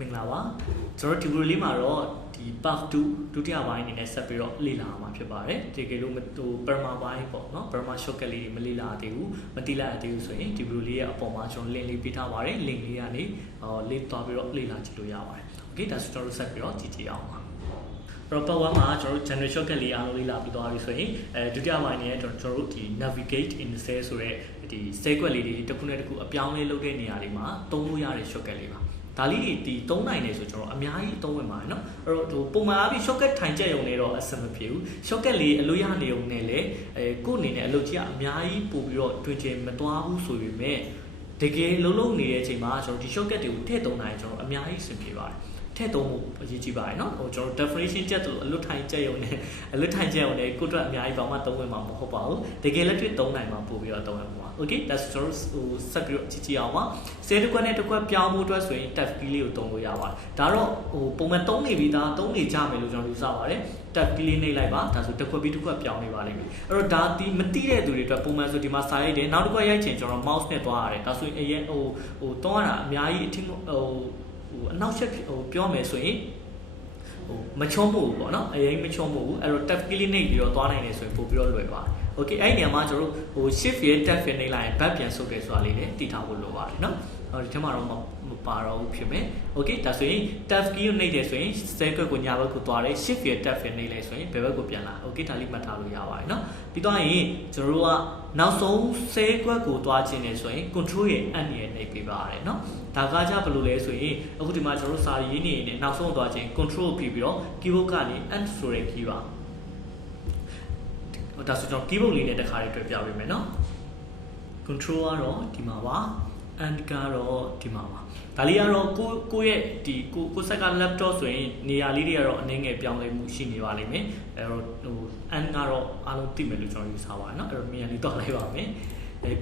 မင်္ဂလာပါကျွန်တော်ဒီဗီဒီယိုလေးမှာတော့ဒီ part 2ဒုတိယပိုင်းအနေနဲ့ဆက်ပြီးတော့လေ့လာမှာဖြစ်ပါတယ်ဒီကေလို့ပရမာပိုင်းပေါ့နော်ပရမာ shortcut လေးတွေမလေ့လာသေးဘူးမတိလာသေးဘူးဆိုရင်ဒီဗီဒီယိုလေးရဲ့အပေါ်မှာကျွန်တော် link လေးပေးထားပါတယ် link လေးကနေလေ့သွားပြီးတော့လေ့လာကြည့်လို့ရပါတယ် okay ဒါဆိုကျွန်တော်တို့ဆက်ပြီးတော့ကြည့်ကြည့်အောင်ပါတော့part 1မှာကျွန်တော်တို့ general shortcut လေးအားလုံးလေ့လာပြီးသွားပြီဆိုရင်ဒုတိယပိုင်းနဲ့ကျွန်တော်တို့ဒီ navigate in cell ဆိုတဲ့ဒီ cell ကွက်လေးတွေတစ်ခုနဲ့တစ်ခုအပြောင်းလဲလုပ်တဲ့နေရာတွေမှာသုံးလို့ရတဲ့ shortcut လေးပါဒါလေးဒီ3နိုင်နေဆိုကျွန်တော်အများကြီးသုံးဝင်ပါတယ်เนาะအဲ့တော့ပုံမှန်အားဖြင့် shortcut ထိုင်ကြက်ရုံနဲ့တော့အဆင်မပြေဘူး shortcut လေးအလို့ရနေုံနဲ့လေကိုယ့်အနေနဲ့အလုပ်ကြီးကအများကြီးပို့ပြီးတော့တွင်ကျင်မသွားဘူးဆိုပေမဲ့တကယ်လုံးနေတဲ့အချိန်မှာကျွန်တော်ဒီ shortcut တွေကိုထည့်သုံးနိုင်ကျွန်တော်အများကြီးအဆင်ပြေပါတယ်ထည့်သုံးဖို့အရေးကြီးပါတယ်เนาะဟိုကျွန်တော် definition ချက်ဆိုအလွတ်ထိုင်ကြက်ရုံနဲ့အလွတ်ထိုင်ကြက်ရုံနဲ့ကိုယ့်အတွက်အများကြီးဘာမှသုံးဝင်မှာမဟုတ်ပါဘူးတကယ်လက်တွေ့သုံးနိုင်မှာပို့ပြီးတော့သုံးရမှာ okay ဒါဆိုကျွန်တော်ဟိုဆက်ပြီးတော့ကြည့်ကြည့်အောင်ပါဆဲတစ်ခွက်နဲ့တစ်ခွက်ပြောင်းဖို့အတွက်ဆိုရင် tab key လေးကိုသုံးလို့ရပါတယ်ဒါတော့ဟိုပုံမှန်သုံးနေပြီးသားသုံးနေကြမယ်လို့ကျွန်တော်ယူဆပါတယ် tab key လေးနှိပ်လိုက်ပါဒါဆိုတစ်ခွက်ပြီးတစ်ခွက်ပြောင်းနေပါလိမ့်မယ်အဲ့တော့ဒါဒီမတိတဲ့သူတွေအတွက်ပုံမှန်ဆိုဒီမှာစာရိုက်တယ်နောက်တစ်ခွက်ရိုက်ချင်ကျွန်တော် mouse နဲ့သွားရတယ်ဒါဆိုရင်အရင်ဟိုသုံးရတာအများကြီးအထင်ဟိုအနောက်ချက်ဟိုပြောမယ်ဆိုရင်မချုံးဘူးပေါ့နော်အရင်မချုံးဘူးအဲ့တော့ tab key လေးနှိပ်ပြီးတော့သွားနိုင်တယ်ဆိုရင်ပို့ပြီးတော့လွယ်ပါတယ် okay အဲ့ဒီနေရာမှာကျွန်တော်တို့ဟို shift ရဲ့ tab နဲ့နှိပ်လိုက်ရင် back ပြန်ဆုပ်တယ်ဆိုတာလေးလည်းတည်ထားဖို့လိုပါတယ်နော်ဒီထဲမှာတော့မပါတော့ဘူးဖြစ်မယ် okay ဒါဆိုရင် tab key ကိုနှိပ်တယ်ဆိုရင် cell ကွက်ကိုညာဘက်ကိုသွားတယ် shift ရဲ့ tab နဲ့နှိပ်လိုက်ဆိုရင်ဘယ်ဘက်ကိုပြန်လာ okay ဒါလေးမှတ်ထားလို့ရပါတယ်နော်ပြီးတော့ရင်ကျွန်တော်တို့ကနောက်ဆုံး cell ကွက်ကိုသွားခြင်းနေဆိုရင် control ရဲ့ n ရဲ့နှိပ်ပေးပါရတယ်နော်ဒါကကြဘယ်လိုလဲဆိုရင်အခုဒီမှာကျွန်တော်တို့စာရေးနေနေနောက်ဆုံးသွားခြင်း control ပြီးပြီးတော့ keyboard ကနေ n ဆိုတဲ့ key ပါဒါဆိုကျွန်တော် keyboard လေးနဲ့တစ်ခါလေးတွေ့ပြပေးမယ်နော် control ကတော့ဒီမှာပါ and ကတော့ဒီမှာပါဒါလေးကတော့ကိုယ့်ရဲ့ဒီကိုဆက်က laptop ဆိုရင်နေရာလေးတွေကတော့အနည်းငယ်ပြောင်းလဲမှုရှိနေပါလိမ့်မယ်အဲ့တော့ဟို and ကတော့အားလုံးသိမယ်လို့ကျွန်တော်ယူဆပါတယ်နော်အဲ့တော့မြန်လေးတော့လိုက်ပါမယ်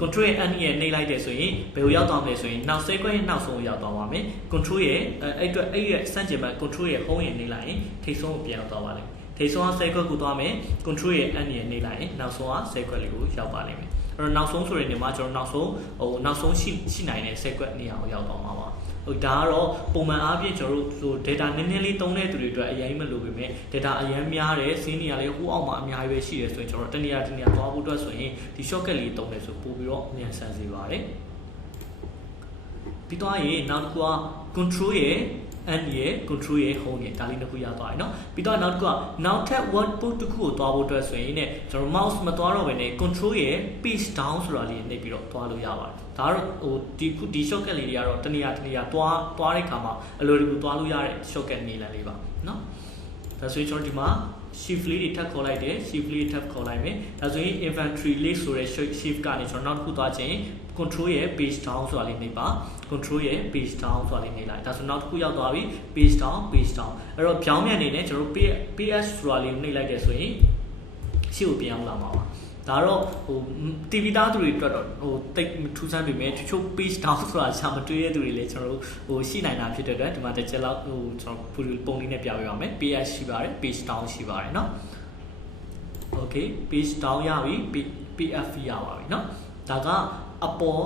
control ရဲ့ n ရဲ့နှိပ်လိုက်တယ်ဆိုရင်ဘယ်ကိုရောက်သွားမလဲဆိုရင်နောက် sequence ရဲ့နောက်ဆုံးရောက်သွားပါမယ် control ရဲ့အဲ့အတွက်အဲ့ရဲ့စန့်ကျင်ဘက် control ရဲ့ home ရဲ့နှိပ်လိုက်ရင်ထိပ်ဆုံးကိုပြန်ရောက်သွားပါလိမ့်မယ်ထိပ်ဆုံးက sequence ကိုသွားမယ် control ရဲ့ n ရဲ့နှိပ်လိုက်ရင်နောက်ဆုံးက sequence လေးကိုရောက်ပါလိမ့်မယ်အဲ့တော့နောက်ဆုံးဆိုတဲ့နေရာမှာကျွန်တော်နောက်ဆုံးရှိနိုင်တဲ့ sequence နေရာကိုရောက်သွားမှာပါဟိုဒါကတော့ပုံမှန်အားဖြင့်ကျွန်တော်တို့ဆို data နည်းနည်းလေးသုံးတဲ့သူတွေအတွက်အရင်မလိုပေမဲ့ data အရင်များတယ်စီးနေရလေးဟိုအောက်မှာအများကြီးပဲရှိတယ်ဆိုရင်ကျွန်တော်တနေရာသွားဖို့အတွက်ဆိုရင်ဒီ shortcut လေးသုံးတယ်ဆိုပို့ပြီးတော့မြန်ဆန်စေပါတယ်ပြီးတော့ရင်နောက်တစ်ခုက control ရဲ့ n ရဲ့ control ရဲ့ home ရဲ့ဒါလေးတစ်ခုရသွားတယ်เนาะပြီးတော့နောက်တစ်ခုကနောက်ထပ် output တစ်ခုကိုသွားဖို့အတွက်ဆိုရင်ねကျွန်တော် mouse မသွားတော့ဘဲနဲ့ control ရဲ့ page down ဆိုတာလေးနှိပ်ပြီးတော့သွားလို့ရပါတယ်ဒါကတော့ဟိုဒီ shortcut လေးတွေကတော့တနေရာသွားတဲ့ခါမှာအလိုတကူသွားလို့ရတဲ့ shortcut နည်းလမ်းလေးပါเนาะဒါဆိုရင်ကျွန်တော်ဒီမှာ shift လေးတွေထပ်ခေါ်လိုက်တယ် shift လေးထပ်ခေါ်လိုက်မယ်ဒါဆိုရင် inventory list ဆိုတဲ့ shift ကနေကျွန်တော်နောက်တစ်ခုသွားခြင်း control ရဲ့ page down ဆိုတာလေးနှိပ်ပါ control ရဲ့ page down ဆိုတာလေးနှိပ်လိုက်ဒါဆိုနောက်တစ်ခုရောက်သွားပြီ page down အဲ့တော့ပြောင်းပြန်နေနဲ့ကျွန်တော် ps ဆိုတာလေးနှိပ်လိုက်တယ်ဆိုရင်ရှေ့ကိုပြန်အောင်လာမှာပါဒါတော့ဟို TV သားသူတွေအတွက်တော့ဟိုတိတ်ထူးဆန်းပေမဲ့တချို့ page down ဆိုတာရှာမတွေ့ရတဲ့သူတွေလည်းကျွန်တော်တို့ဟိုရှိနိုင်တာဖြစ်တဲ့အတွက်ဒီမှာတစ်ချက်လောက်ဟိုကျွန်တော်ပုံလေးနဲ့ပြပေးပါမယ် ps ရှိပါတယ် page down ရှိပါတယ်เนาะ okay page down ရပြီ pf ရပါပြီเนาะဒါကအပေါ်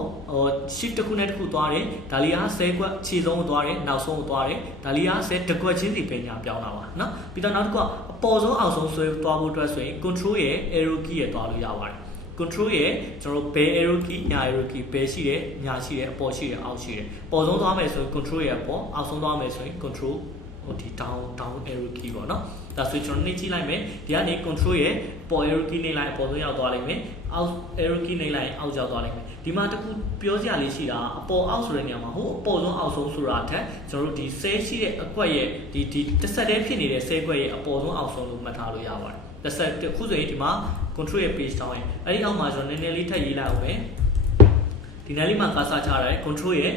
shift တစ်ခုနဲ့တစ်ခုသွားတယ်ဒါလေးကဆဲကွက်ခြေဆုံးကိုသွားတယ်နောက်ဆုံးကိုသွားတယ်ဒါလေးကဆဲတစ်ကွက်ချင်းစီပဲညာပြောင်းတာပါเนาะပြီးတော့နောက်တစ်ခုကအပေါ်ဆုံးအောက်ဆုံးဆွဲသွားဖို့အတွက်ဆိုရင် control ရဲ့ arrow key ရဲ့သွားလို့ရပါတယ် control ရဲ့ကျွန်တော်ဘယ် arrow key ညာ arrow key ဘယ်ရှိတယ်ညာရှိတယ်အပေါ်ရှိတယ်အောက်ရှိတယ်ပေါ်ဆုံးသွားမယ်ဆိုရင် control ရဲ့အပေါ်အောက်ဆုံးသွားမယ်ဆိုရင် control ဟိုဒီ down arrow key ပေါ့เนาะဒါဆိုကျွန်တော်နှိပ်ကြည့်လိုက်မယ်ဒီကနေ control ရဲ့ပေါ် arrow key နှိပ်လိုက်အပေါ်ဆုံးရောက်သွားလိမ့်မယ်အောက် arrow key နှိပ်လိုက်အောက်ရောက်သွားလိမ့်မယ်ဒီမှာတခုပြောစရာလေးရှိတာအပေါ်အောက်ဆိုတဲ့နေရာမှာဟိုအပေါ်ဆုံးအောက်ဆုံးဆိုတာထက်ကျွန်တော်တို့ဒီ cell ရှိတဲ့အကွက်ရဲ့ဒီတစ်ဆက်တည်းဖြစ်နေတဲ့ cell ကွက်ရဲ့အပေါ်ဆုံးအောက်ဆုံးလို့မှတ်ထားလို့ရပါတယ်တစ်ဆက်ခုဆိုရင်ဒီမှာ control ရဲ့ page down ရဲ့အဲ့ဒီအောက်မှာကျွန်တော်နည်းနည်းလေးထပ်ရေးလိုက်အောင်မယ်ဒီနားလေးမှာကာစာချရတယ် control ရဲ့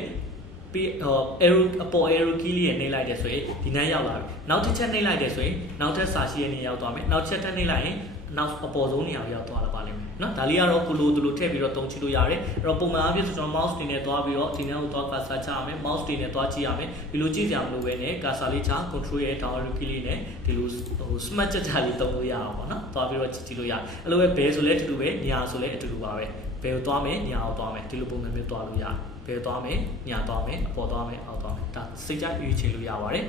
arrow အပေါ် arrow key လေးနဲ့နှိပ်လိုက်တယ်ဆိုရင်ဒီနားရောက်လာပြီနောက်တစ်ချက်နှိပ်လိုက်တယ်ဆိုရင်နောက်ထပ်စာရှိတဲ့နေရာရောက်သွားမယ်နောက်ချက်ထပ်နှိပ်လိုက်ရင်နောက်အပေါ်ဆုံးနေရာရောက်သွားပါလိမ့်မယ်เนาะဒါလေးကတော့ကိုလိုထည့်ပြီးတော့တုံးချလို့ရတယ်အဲ့တော့ပုံမှန်အားဖြင့်ဆိုကျွန်တော် mouse တွေနဲ့သွားပြီးတော့ဒီနားကိုသွားကာစာချရမယ် mouse တွေနဲ့သွားကြည့်ရမယ်ဒီလိုကြည့်ကြမလို့ပဲနဲ့ကာစာလေးချ control ရဲ့ down arrow key လေးနဲ့ဒီလိုဟို smart ချက်ချလေးတုံးလို့ရအောင်ပေါ့เนาะသွားပြီးတော့ကြည့်လို့ရအဲ့လိုပဲဘယ်ဆိုလဲအတူတူပဲညာဆိုလဲအတူတူပါပဲဘယ်ကိုသွားမယ်ညာကိုသွားမယ်ဒီလိုပုံစံမျိုးသွားလို့ရတယ် ဘယ်သွားမယ်ညာသွားမယ်အပေါ်သွားမယ်အောက်သွားမယ်ဒါစိတ်ကြရွေးချယ်လို့ရပါတယ်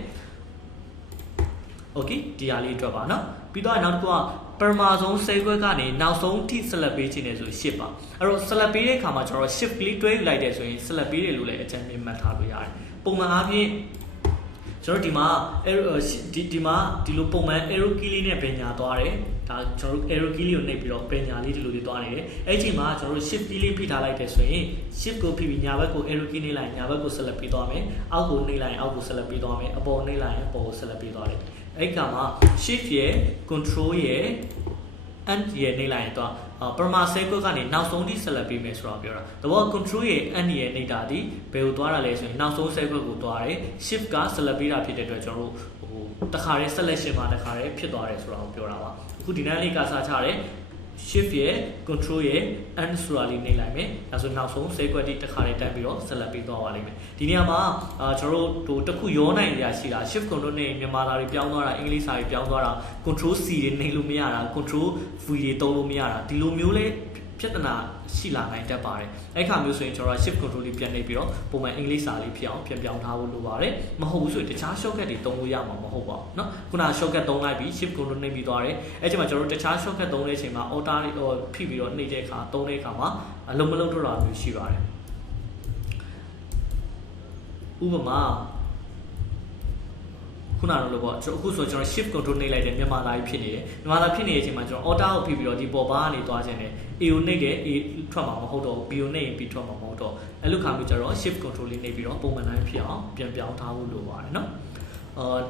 Okay ဒီဟာလေးအတွက်ပါနော်ပြီးတော့နောက်တစ်ခုကပရမာဆုံးစိတ်ခွက်ကနေနောက်ဆုံးထိဆက်လက်ပေးခြင်းနဲ့ဆို shift ပါအဲ့တော့ဆက်လက်ပေးတဲ့အခါမှာကျွန်တော် shift ကလေးတွဲယူလိုက်တယ်ဆိုရင်ဆက်လက်ပေးတယ်လို့လည်းအကြံပေးမှတ်ထားလို့ရတယ်ပုံမှန်အားဖြင့်ကျွန်တော်ဒီမှာဒီလိုပုံမှန် arrow key လေးနဲ့ပညာသွားတယ်ဒါကျွန်တော် arrow key လေးကိုနှိပ်ပြီးတော့ပညာလေးဒီလိုလေးသွားနေတယ်အဲ့ဒီအချိန်မှာကျွန်တော် shift key လေးဖိထားလိုက်တယ်ဆိုရင် shift ကိုဖိပြီးညာဘက်ကို arrow key နှိပ်လိုက်ညာဘက်ကိုဆက်လက်ပေးသွားမယ်အောက်ကိုနှိပ်လိုက်အောက်ကိုဆက်လက်ပေးသွားမယ်အပေါ်နှိပ်လိုက်အပေါ်ကိုဆက်လက်ပေးသွားတယ်အဲ့ကမှာ shift ရယ် control ရယ် and ရယ်နှိပ်လိုက်ရင်တော့ပရမာစိတ်ခွက်ကနေနောက်ဆုံးထိဆက်လက်ပေးမယ်ဆိုတော့ပြောတာတဘော control ရယ် and ရယ်နှိပ်တာဒီဘယ်ကိုသွားတာလဲဆိုရင်နောက်ဆုံးစိတ်ခွက်ကိုသွားတယ် shift ကဆက်လက်ပေးတာဖြစ်တဲ့အတွက်ကျွန်တော်တို့တခါတည်း selection မှာတခါတည်းဖြစ်သွားတယ်ဆိုတာကိုပြောတာပါအခုဒီနေ့လေးကစားချတယ် shift ရယ် control ရယ် and ဆိုတာလေးနှိပ်လိုက်မယ်ဒါဆိုနောက်ဆုံးစိတ်ခွက်တိတခါတည်းတက်ပြီးတော့ဆက်လက်ပေးသွားပါလိမ့်မယ်ဒီနေရာမှာကျွန်တော်တို့တခုရောနိုင်ရရှိတာ shift control နဲ့မြန်မာသားတွေပြောင်းသွားတာအင်္ဂလိပ်စာတွေပြောင်းသွားတာ control C တွေနှိပ်လို့မရတာ control V တွေသုံးလို့မရတာဒီလိုမျိုးလေးပြဿနာရှိလာနိုင်တတ်ပါတယ်အဲ့ခါမျိုးဆိုရင်ကျွန်တော် shift control လေးပြန်နှိပ်ပြီးတော့ပုံမှန်အင်္ဂလိပ်စာလေးဖြစ်အောင်ပြန်ပြောင်းထားဖို့လိုပါတယ်မဟုတ်ဘူးဆိုရင်တခြား shortcut တွေသုံးလို့ရမှာမဟုတ်ပါဘူးเนาะခုန shortcut သုံးလိုက်ပြီး shift control နှိပ်ပြီးသွားတယ်အဲ့ချိန်မှာကျွန်တော်တို့တခြား shortcut သုံးတဲ့အချိန်မှာ alter ဖိပြီးတော့နှိပ်တဲ့အခါသုံးတဲ့အခါမှာအလုံးမလုံးတော့တာမျိုးရှိပါတယ်ဥပမာခုနကလိုပေါ့အခုဆိုကျွန်တော် shift control နှိပ်လိုက်တယ်မြန်မာသားဖြစ်နေတယ်မြန်မာသားဖြစ်နေတဲ့အချိန်မှာကျွန်တော် alter ကိုဖိပြီးတော့ဒီပေါ်ဘာကနေသွားခြင်းနဲ့ A ကိုနှိပ်တယ် A ထွက်မှာမဟုတ်တော့ B ကိုနှိပ်ရင် B ထွက်မှာမဟုတ်တော့အဲ့လိုခါမျိုးကျတော့ shift control လေးနှိပ်ပြီးတော့ပုံမှန်တိုင်းဖြစ်အောင်ပြန်ပြောင်းထားဖို့လိုပါတယ်เนาะ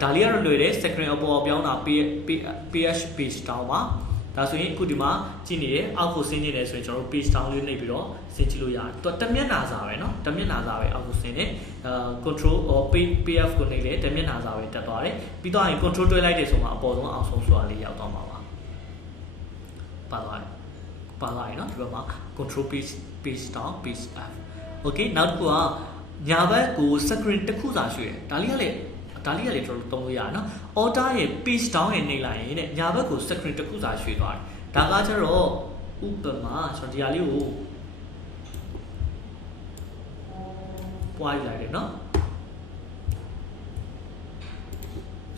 ဒါလေးကတော့လွယ်တယ် screen အပေါ်ပြောင်းတာ page page down ပါဒါဆိုရင်အခုဒီမှာကြည့်နေတယ်အောက်ကိုဆင်းနေတယ်ဆိုရင်ကျွန်တော်တို့ page down လေးနှိပ်ပြီးတော့ဆင်းကြည့်လို့ရတယ်သူကတမျက်နှာစာပဲเนาะတမျက်နှာစာပဲအောက်ကိုဆင်းနေcontrol pf ကိုနှိပ်လေတမျက်နှာစာပဲတက်သွားတယ်ပြီးတော့ရင် control တွဲလိုက်တယ်ဆိုမှအပေါ်ဆုံးအောက်ဆုံးဆိုတာလေးရောက်သွားမှာပါသွားတယ်เนาะဒီဘက်မှာ control page down page f okay နောက်တစ်ခုကညာဘက်ကို screen တစ်ခုစာရွှေ့ဒါလေးကလေကျွန်တော်တို့သုံးလို့ရတယ်နော် order ရဲ့ page down ရဲ့နှိပ်လိုက်ရင်တဲ့ညာဘက်ကို screen တစ်ခုစာရွှေ့သွားတယ်ဒါကကျတော့ဥပမာကျွန်တော်ဒီဟာလေးကိုပွားလိုက်တယ်နော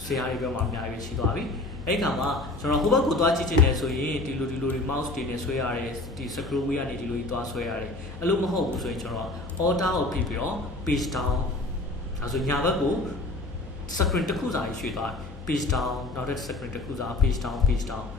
်ဆရာတွေပြောမှအများကြီးရှိသွားပြီအဲ့ခါမှာကျွန်တော်ဟိုဘက်ကိုသွားကြည့်ချင်တယ်ဆိုရင်ဒီလိုတွေ mouse တွေနဲ့ဆွဲရတယ်ဒီ scroll wheel ကနေဒီလိုကြီးသွားဆွဲရတယ်အဲ့လိုမဟုတ်ဘူးဆိုရင်ကျွန်တော် order ကိုဖိပြီးတော့ page down အဲဆိုညာဘက်ကို screen တစ်ခုစာရွှေ့သွား page down နောက်တဲ့ screen တစ်ခုစာ page down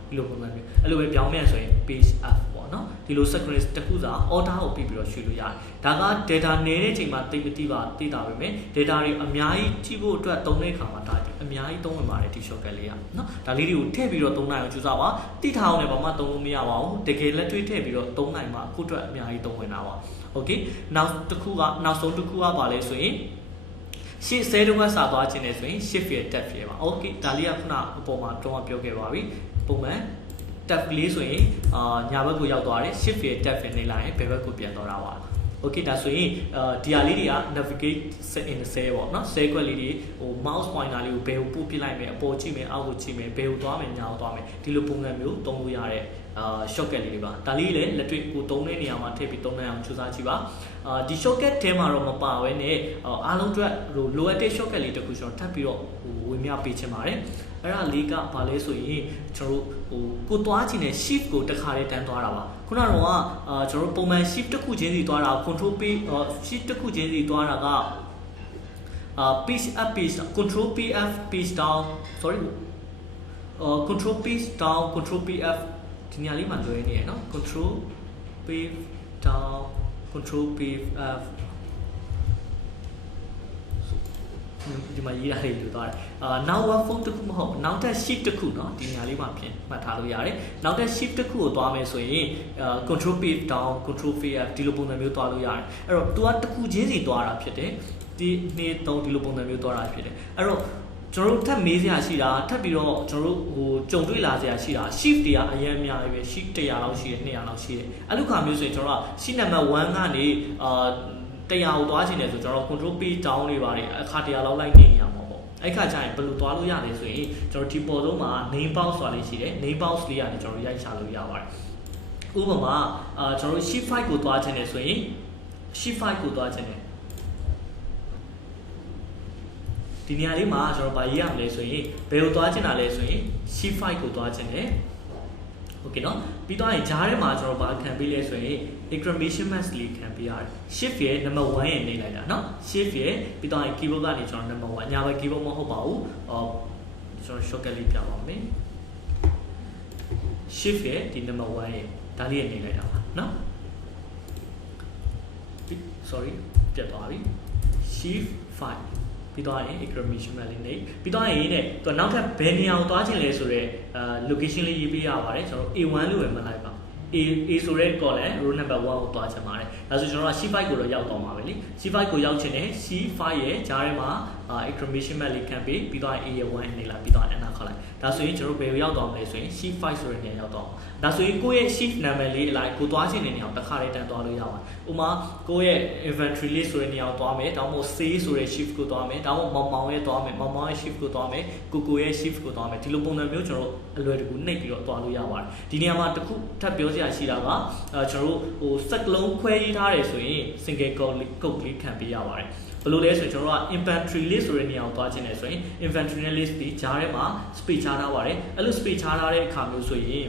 ဒီလိုပုံစံမျိုးအဲ့လိုပဲပြောင်းပြန်ဆိုရင် page up ပေါ့နော်ဒီလို screen တစ်ခုစာ order ကိုပြီးပြီးတော့ရွှေ့လို့ရတယ်ဒါက data နေတဲ့ချိန်မှာတိတ်မတိပါသိတာပဲမယ် data တွေအများကြီးကြည့်ဖို့အတွက်သုံးတဲ့အခါမှာဒါအများကြီးသုံးဝင်ပါတယ်ဒီ shortcut လေးကနော်ဒါလေးတွေကိုထည့်ပြီးတော့သုံးနိုင်အောင်ကြိုးစားပါတိထားအောင်လည်းဘာမှသုံးလို့မရပါဘူးတကယ်လက်တွေ့ထည့်ပြီးတော့သုံးနိုင်မှာအခုအတွက်အများကြီးသုံးဝင်တာပါ okay နောက်ဆုံးတစ်ခုကပါလဲဆိုရင်ရှေ့ဆဲတုန်းကစာသွားခြင်းနဲ့ဆိုရင် shift ရဲ့ tab ဖြစ်ပါ okay ဒါလေးကခုနအပေါ်မှာတော့ပြောခဲ့ပါပြီပုံမှန် tab လေးဆိုရင်ညာဘက်ကိုရောက်သွားတယ် shift ရဲ့ tab နဲ့လိုက်ရင်ဘယ်ဘက်ကိုပြန်သွားတာပါ okay ဒါဆိုရင်ဒီဟာလေးတွေက navigate in cell ပေါ့နော် cell ခွက်လေးတွေဟို mouse pointer လေးကိုဘယ်ကိုပို့ပြလိုက်မယ်အပေါ်ကြည့်မယ်အောက်ကိုကြည့်မယ်ဘယ်ကိုသွားမယ်ညာကိုသွားမယ်ဒီလိုပုံစံမျိုးသုံးလို့ရတဲ့shortcut လေးတွေပါဒါလေးလည်းလက်တွေ့ကိုသုံးတဲ့နေရာမှာထည့်ပြီးသုံးနိုင်အောင်ကြိုးစားကြည့်ပါဒီ shortcut ထဲမှာတော့မပါဘဲနဲ့အားလုံးအတွက်လိုအပ်တဲ့ shortcut လေးတစ်ခုကျွန်တော်ထပ်ပြီးတော့ဝင်မြပေးချင်ပါတယ်အဲ့ဒါလေးကဘာလဲဆိုရင်ကျွန်တော်တို့ကိုသွားချင်တဲ့ shift ကိုတစ်ခါလေးတန်းသွားတာပါခုနကတော့ကျွန်တော်တို့ပုံမှန် shift တစ်ခုချင်းစီသွားတာ control page shift တစ်ခုချင်းစီသွားတာကpage up page control pf page down sorry control page down control pf ဒီနေရာလေးမှာလွယ်နေရနော် control page down control pf ဒီမှာရေးရတယ်လို့သွားတယ်နောက် one phone တစ်ခုမဟုတ်နောက်ထပ် shift တစ်ခုเนาะဒီနေရာလေးမှာပြင်မှတ်ထားလို့ရတယ်နောက်ထပ် shift တစ်ခုကိုသွားမယ်ဆိုရင်control page down control pf ဒီလိုပုံစံမျိုးသွားလို့ရတယ်အဲ့တော့ तू ကတစ်ခုချင်းစီသွားတာဖြစ်တယ်ဒီနေ့တော့ဒီလိုပုံစံမျိုးသွားတာဖြစ်တယ်အဲ့တော့ကျွန်တော်တို့ထပ်မေးစရာရှိတာထပ်ပြီးတော့ကျွန်တော်တို့ကြုံတွေ့လာစရာရှိတာ shift တွေကအရင်အများကြီးပဲ shift 100လောက်ရှိတယ်200လောက်ရှိတယ်အဲ့လိုခါမျိုးဆိုရင်ကျွန်တော်က shift number 1ကနေ100ကိုသွားချင်တယ်ဆိုကျွန်တော် control page down တွေပါတယ်အခါ100လောက်လိုက်နေရမှာပေါ့အဲ့ခါကျရင်ဘယ်လိုသွားလို့ရလဲဆိုရင်ကျွန်တော်ဒီပေါ်ဆုံးမှာ name box ဆိုတာလေးရှိတယ် name box လေးကနေကျွန်တော်ရိုက်ချလို့ရပါတယ်ဥပမာကျွန်တော် shift 5ကိုသွားချင်တယ်ဆိုရင် shift 5ကိုသွားခြင်းတယ်ဒီနေရာလေးမှာကျွန်တော်ဗာရေးရမလဲဆိုရင်ဘယ်ကိုသွားခြင်းတာလဲဆိုရင် shift 5ကိုသွားခြင်းတယ်โอเคเนาะပြီးတော့ဂျားထဲမှာကျွန်တော်ဗာခံပေးလဲဆိုရင် exclamation mark လေးခံပေးရတယ် shift ရဲ့ number 1ရဲ့နေလိုက်တာเนาะ shift ရဲ့ပြီးတော့ keyboard ကနေကျွန်တော် number 1အညာဘက် keyboard မဟုတ်ပါဘူးကျွန်တော် shortcut လေးပြပါမယ် shift ရဲ့ဒီ number 1ရဲ့ဒါလေးရဲ့နေလိုက်တာပါเนาะ sorry ပြတ်သွားပြီ shift 5ပြီးတော့ရင် exclamation mark လေးနေပြီးတော့ရင်ねသူနောက်ထပ်ဘယ်နေရာကိုသွားခြင်းလဲဆိုတော့location လေးရေးပေးရပါတယ်ကျွန်တော် A1 လို့ပဲမှတ်လိုက်ပါ A ဆိုတဲ့ column row number 1ကိုသွားချင်ပါတယ်ဒါဆိုကျွန်တော်က C5 ကိုတော့ရောက်တော့မှာပဲလေ C5 ကိုရောက်ချင်တယ် C5 ရဲ့ဂျားထဲမှာexclamation mark လေးခံပေးပြီးတော့ A ရဲ့1နေလာပြီးတော့ enter ခေါက်လိုက်ဒါဆိုရင်ကျွန်တော်ဘယ်ကိုရောက်တော့မလဲဆိုရင် C5 ဆိုတဲ့နေရာရောက်တော့ဒါဆိုရင်ကိုယ့်ရဲ့ shift နာမည်လေးအလိုက်ကိုသွားချင်တဲ့နေရာကိုတစ်ခါတည်းတန်းသွားလို့ရပါတယ်ဥပမာကိုယ့်ရဲ့ inventory list ဆိုတဲ့နေရာကိုသွားမယ်ဒါမှမဟုတ် sales ဆိုတဲ့ shift ကိုသွားမယ်ဒါမှမဟုတ်မောင်ရဲ့သွားမယ်မောင်ရဲ့ shift ကိုသွားမယ်ကိုရဲ့ shift ကိုသွားမယ်ဒီလိုပုံစံမျိုးကျွန်တော်အလွယ်တကူနှိပ်ပြီးတော့သွားလို့ရပါတယ်ဒီနေရာမှာတစ်ခုထပ်ပြောစရာရှိတာကကျွန်တော်တို့စက်ကလုံးခွဲရေးထားတယ်ဆိုရင် single code လေးခံပေးရပါတယ်ဘယ်လိုလဲဆိုရင်ကျွန်တော်တို့က inventory list ဆိုတဲ့နေရာကိုသွားခြင်းတယ်ဆိုရင် inventory list ဒီဂျားထဲမှာ space ချထားပါတယ်အဲ့လို space ချထားတဲ့အခါမျိုးဆိုရင်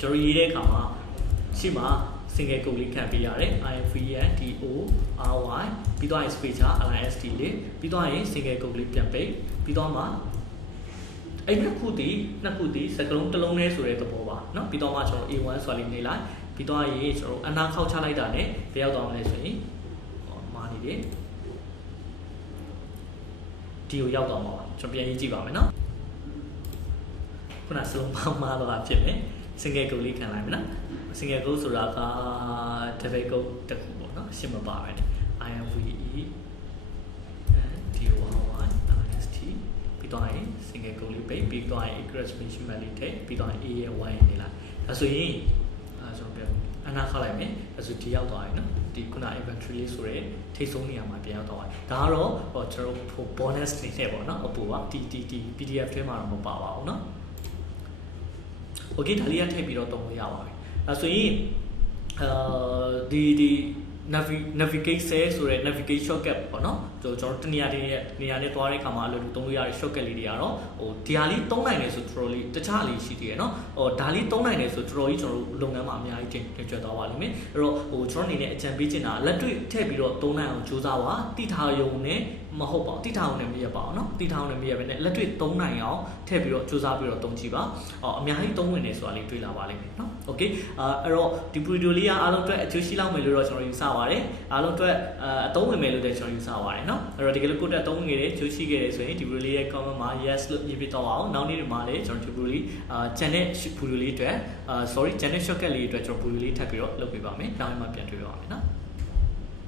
ကျွန်တော်ရေးတဲ့အခါမှာရှိမှာ single code လေးခံပေးရတယ် INVNDORY ပြီးတော့ space ချ LIST လေးပြီးတော့ရင် single code လေးပြန်ပိတ်ပြီးတော့မှအဲ့နှစ်ခုတည်းစကလုံးတစ်လုံးလေးဆိုတဲ့သဘောပါเนาะပြီးတော့မှကျွန်တော် A1 ဆိုတာလေးနေလိုက်ပြီးတော့ရင်ကျွန်တော်အနာခောက်ချလိုက်တာ ਨੇ ဘယ်ရောက်သွားမလဲဆိုရင်မာနေတယ်ဒီကိုရောက်တော့မှာပါကျွန်တော်ပြန်ရေးကြည့်ပါမယ်เนาะခုနစလုံးပေါင်းမှာတော့ဖြစ်မယ် single code လေးခံလိုက်မယ်နော် single code ဆိုတာက double code တစ်ခုပေါ့နော်ရှင်းမပါပဲ INVE DORY LIST ပြီးတော့ရင် single code လေးပိတ်ပြီးတော့ရင် exclamation mark လေးထည့်ပြီးတော့ရင် A ရဲ့ 1 နေလိုက်ဒါဆိုရင်ကျွန်တော်ပြန်အနာခါလိုက်မယ်ဒါဆိုဒီရောက်သွားပြီနော်ဒီခုန inventory လေးဆိုရဲထိတ်ဆုံးနေရာမှာပြန်ရောက်သွားပြီဒါကတော့ကျွန်တော် bonus နေနဲ့ပေါ့နော်အပူပါဒီ PDF ထဲမှာတော့မပါပါဘူးနော်โอเคဒါလေးကထည့်ပြီးတော့တုံးလို့ရပါပြီအဲဆိုရင်ဒီ navigate ဆိုတဲ့ navigate shortcut ပေါ့နော်ကျွန်တော်တနေရာနဲ့သွားတဲ့အခါမှာအလုပ်သုံးလို့ရတဲ့ shortcut လေးတွေကတော့ဒီဟာလေးသုံးနိုင်တယ်ဆိုတော်တော်လေးတခြားလေးရှိသေးတယ်နော်ဒါလေးသုံးနိုင်တယ်ဆိုတော်တော်ကြီးကျွန်တော်တို့လုပ်ငန်းမှာအများကြီးတင်ကြွသွားပါလိမ့်မယ်အဲ့တော့ကျွန်တော်အနေနဲ့အကြံပေးချင်တာလက်တွေ့ထည့်ပြီးတော့သုံးနိုင်အောင်ကြိုးစားပါတိထားရုံနဲ့မဟုတ်ပါဘူးတိထားအောင်နဲ့မရပါဘူးเนาะတိထားအောင်နဲ့မရဘဲနဲ့လက်တွေ့သုံးနိုင်အောင်ထည့်ပြီးတော့ကြိုးစားပြီးတော့သုံးကြည့်ပါအများကြီးသုံးဝင်နေဆိုတာလေးတွေ့လာပါလိမ့်မယ်เนาะโอเคအဲ့တော့ဒီဗီဒီယိုလေးကအားလုံးအတွက်အကျိုးရှိလောက်မယ်လို့တော့ကျွန်တော်ယူဆပါတယ်အားလုံးအတွက်အသုံးဝင်မယ်လို့လည်းကျွန်တော်ယူဆပါတယ်เนาะအဲ့တော့ဒီကလေးကိုတက်အသုံးဝင်ခဲ့တယ်အကျိုးရှိခဲ့တယ်ဆိုရင်ဒီဗီဒီယိုလေးရဲ့ comment မှာ yes လို့ရေးပြတော့အောင်နောက်နေ့ဒီမှာလည်းကျွန်တော်ဒီဗီဒီယိုလေးchannel ဗီဒီယိုလေးအတွက်sorry channel shortcut လေးအတွက်ကျွန်တော်ဗီဒီယိုလေးထပ်ပြီးတော့လုပ်ပေးပါမယ်နောက်နေ့မှပြန်တွေ့ပါမယ်เนาะ